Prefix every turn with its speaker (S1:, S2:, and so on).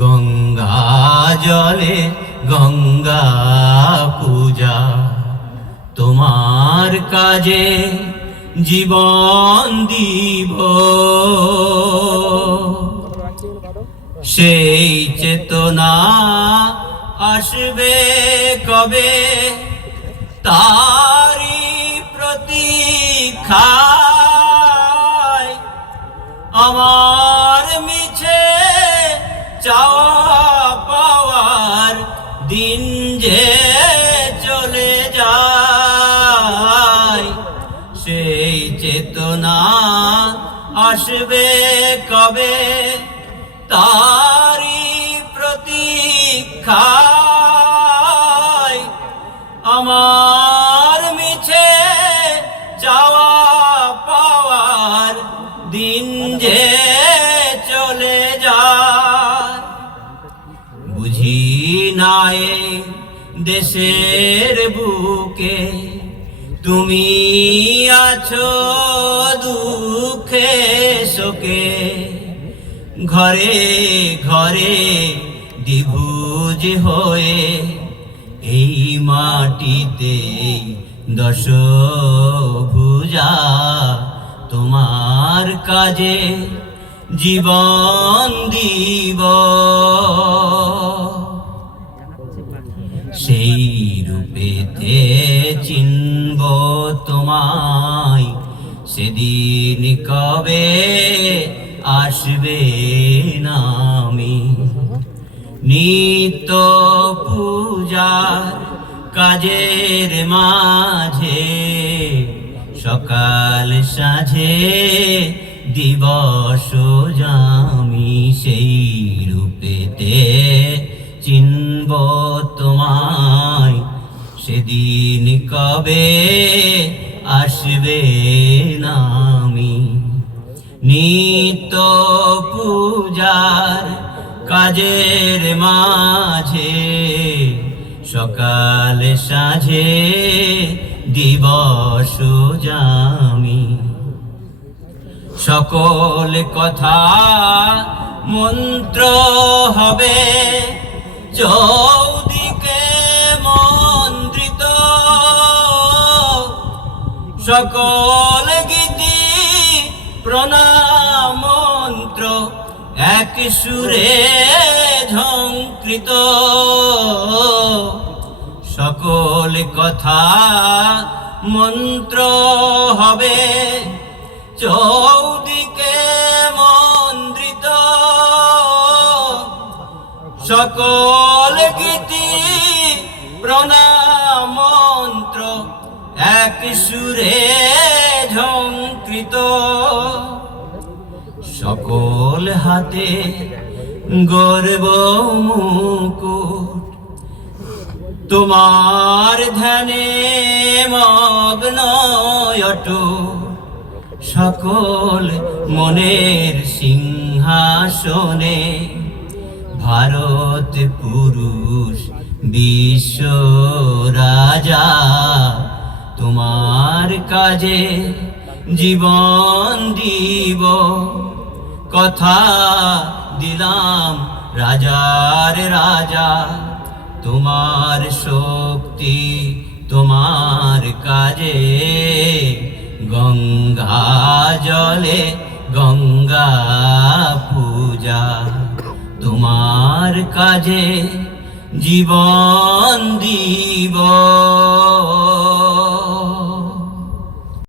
S1: গঙ্গা জলে গঙ্গা পূজা। তোমার কাজে জীবন দিব। সেই চেতনা আসবে কবে? তারি প্রতীক্ষায় আমার সেই চেতনা আসবে কবে? তারি প্রতীক্ষায় আমার মিছে যাওয়া পাওয়ার দিন যে চলে যায়। বুঝি নাই দেশের বুকে তুমি আছো দুঃখে শোকে। ঘরে ঘরে দ্বিভুজ হয়ে এই মাটিতে দশ ভুজা তোমার কাজে জীবন দিব। সেই রূপেতে চিনব তোমায়। সেদিন কবে আসবে নামি? নিত্য পূজার কাজের মাঝে, সকাল সাঝে দিবস জামি। সেই রূপেতে চিনব তোমায়। সেদিন কবে আসবে নামি? নিত পূজার কাজের মাঝে, সকাল সাঝে দিবস জামি। সকল কথা মন্ত্র হবে। চৌদিকে মন্ত্রিত সকল গীতি প্রণাম মন্ত্র এক সুরে ঝঙ্কৃত। সকল কথা মন্ত্র হবে। চৌদিকে সকল গীতি প্রণামন্ত্র, এক সুরে ঝঙ্কৃত। সকল হাতে গর্ব তোমার ধ্যানে মগ্ন সকল মনের সিংহাসনে ভারত পুরুষ, বিশ্ব রাজা, তোমার কাজে জীবন দিব। কথা দিলাম রাজার রাজা, তোমার শক্তি তোমার কাজে। গঙ্গা জলে গঙ্গা পূজা। তোমার কাজে জীবন দিব।